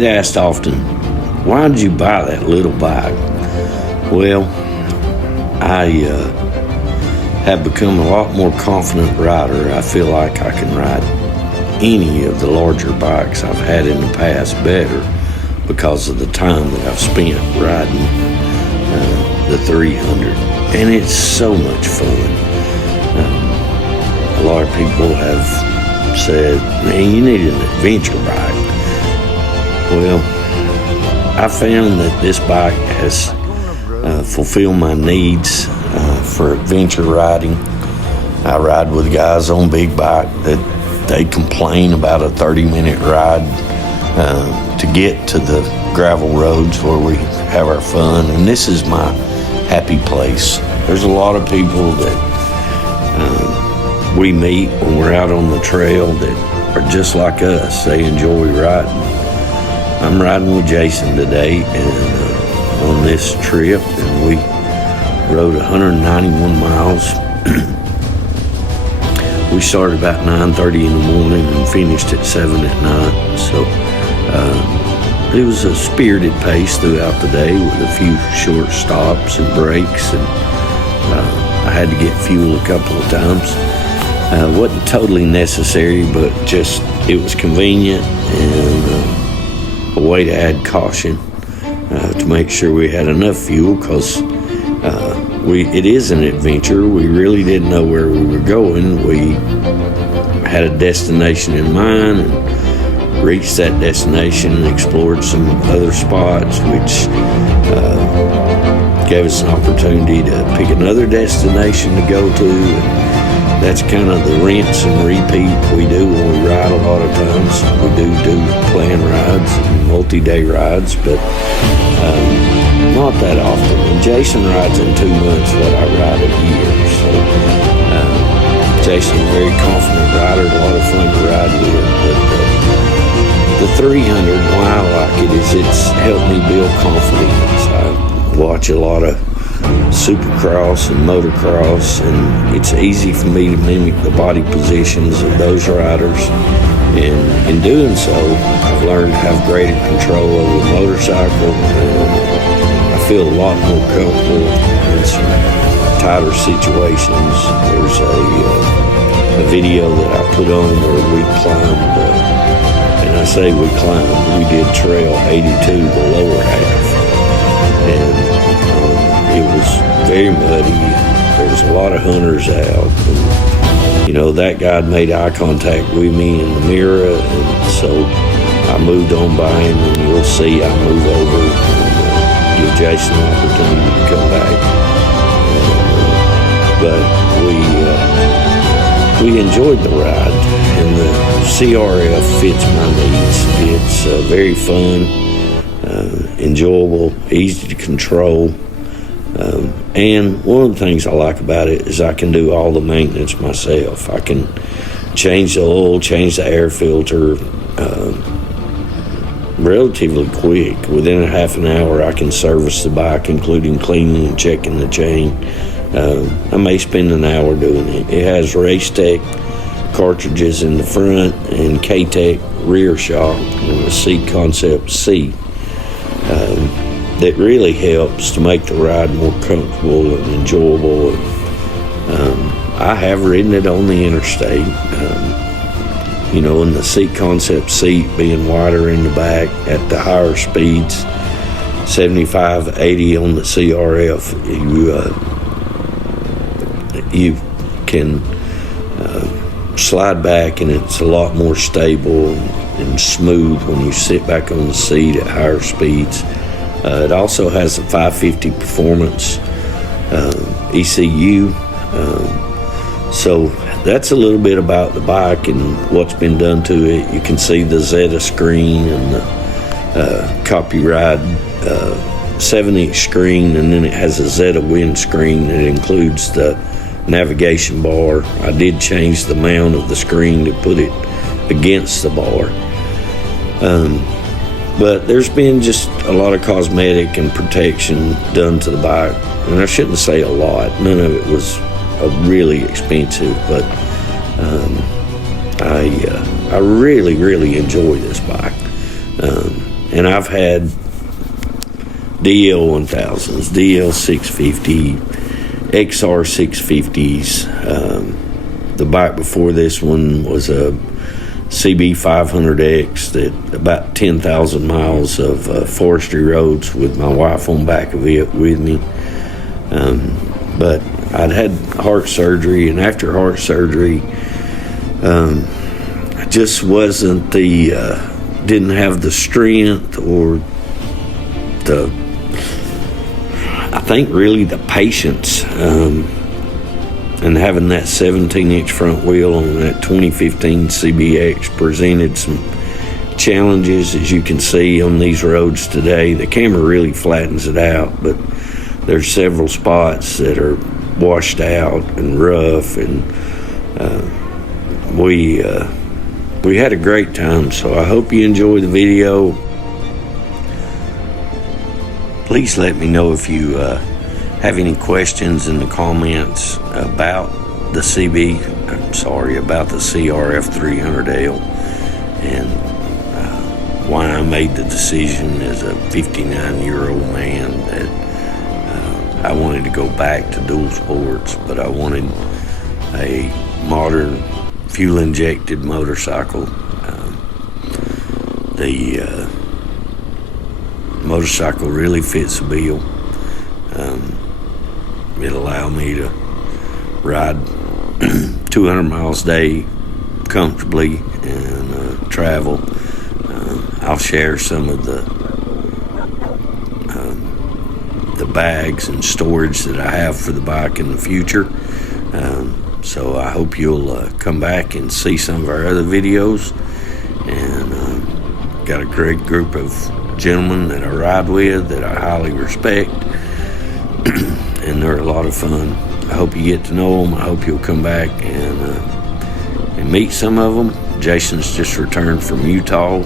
get asked often, why did you buy that little bike? Well, I have become a lot more confident rider. I feel like I can ride any of the larger bikes I've had in the past better because of the time that I've spent riding the 300. And it's so much fun. A lot of people have said, man, you need an adventure bike. Well, I found that this bike has fulfilled my needs for adventure riding. I ride with guys on big bike that they complain about a 30-minute ride to get to the gravel roads where we have our fun, and this is my happy place. There's a lot of people that we meet when we're out on the trail that are just like us. They enjoy riding. I'm riding with Jason today and on this trip, and we rode 191 miles. We started about 9:30 in the morning and finished at 7 at night. So it was a spirited pace throughout the day with a few short stops and breaks, and I had to get fuel a couple of times. Wasn't totally necessary, but just it was convenient and a way to add caution to make sure we had enough fuel, because it is an adventure. We really didn't know where we were going. We had a destination in mind and reached that destination and explored some other spots, which gave us an opportunity to pick another destination to go to. And that's kind of the rinse and repeat we do when we ride a lot of times. We do planned rides and multi-day rides, but not that often. And Jason rides in 2 months what I ride a year. So Jason's a very confident rider, a lot of fun to ride with. But the 300, why I like it is it's helped me build confidence. I watch a lot of supercross and motocross, and it's easy for me to mimic the body positions of those riders. And in doing so, I've learned to have greater control over the motorcycle. I feel a lot more comfortable in some tighter situations. There's a video that I put on where we climbed, and I say we climbed, we did trail 82, the lower half. And it was very muddy. There was a lot of hunters out. And, you know, that guy made eye contact with me in the mirror, and so I moved on by him, and you'll see I move over and give Jason an opportunity to come back. But we enjoyed the ride, and the CRF fits my needs. It's very fun, enjoyable, easy to control. And one of the things I like about it is I can do all the maintenance myself. I can change the oil, change the air filter relatively quick. Within a half an hour, I can service the bike, including cleaning and checking the chain. I may spend an hour doing it. It has Race Tech cartridges in the front and K-Tech rear shock and a seat concept seat. That really helps to make the ride more comfortable and enjoyable. I have ridden it on the interstate, and the seat concept seat being wider in the back at the higher speeds, 75, 80 on the CRF, you can slide back, and it's a lot more stable and smooth when you sit back on the seat at higher speeds. It also has a 550 performance ECU. So that's a little bit about the bike and what's been done to it. You can see the Zeta screen and the copyright 7-inch screen, and then it has a Zeta windscreen that includes the navigation bar. I did change the mount of the screen to put it against the bar. But there's been just a lot of cosmetic and protection done to the bike. And I shouldn't say a lot. None of it was really expensive, but I really, really enjoy this bike. And I've had DL1000s, DL650, XR650s. The bike before this one was a CB500X, that about 10,000 miles of forestry roads with my wife on back of it with me. But I'd had heart surgery, and after heart surgery, I just wasn't didn't have the strength or I think really the patience, and having that 17-inch front wheel on that 2015 CBX presented some challenges, as you can see on these roads today. The camera really flattens it out, but there's several spots that are washed out and rough, and we had a great time. So I hope you enjoy the video. Please let me know if you have any questions in the comments about the about the CRF300L, and why I made the decision as a 59-year-old man that I wanted to go back to dual sports, but I wanted a modern fuel-injected motorcycle. The motorcycle really fits the bill. It allowed me to ride 200 miles a day comfortably and travel. I'll share some of the bags and storage that I have for the bike in the future. So I hope you'll come back and see some of our other videos. And got a great group of gentlemen that I ride with that I highly respect, and they're a lot of fun. I hope you get to know them. I hope you'll come back and meet some of them. Jason's just returned from Utah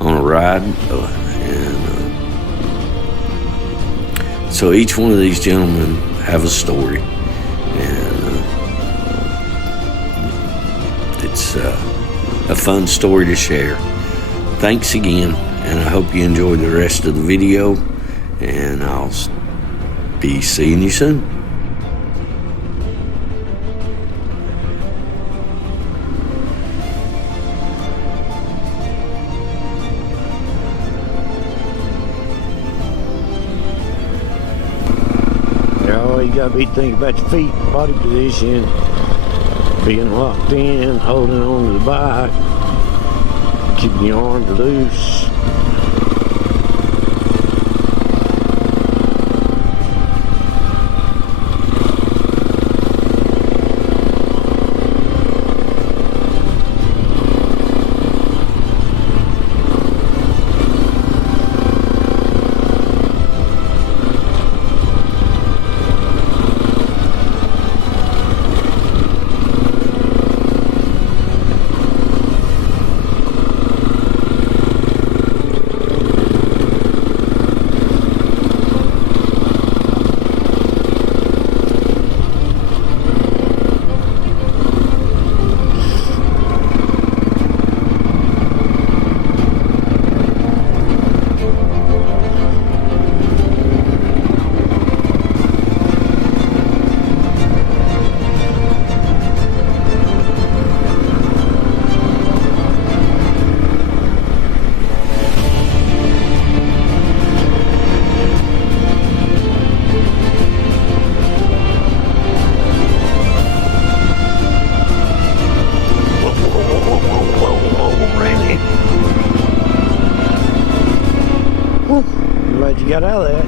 on a ride, and so each one of these gentlemen have a story, and it's a fun story to share. Thanks again, and I hope you enjoy the rest of the video, and I'll be seeing you soon. You gotta be thinking about your feet, body position, being locked in, holding on to the bike, keeping your arms loose. Glad you got out of that.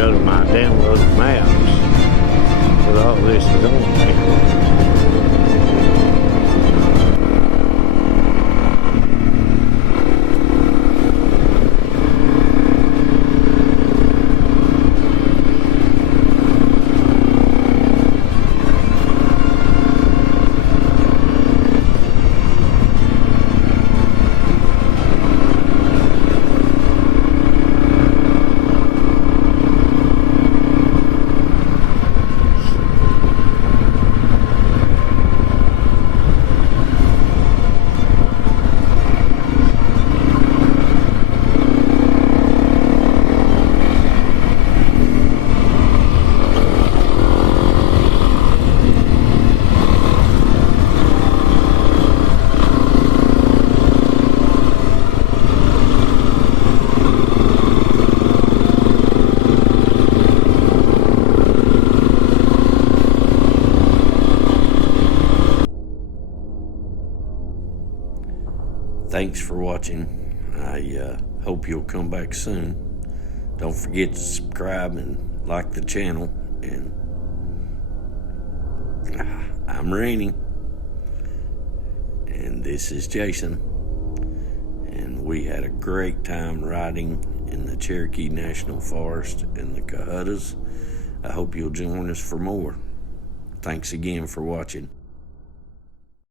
go to my downloaded maps, but all this is on there. Thanks for watching. I hope you'll come back soon. Don't forget to subscribe and like the channel. And I'm Rainey, and this is Jason, and we had a great time riding in the Cherokee National Forest and the Cohuttas. I hope you'll join us for more. Thanks again for watching.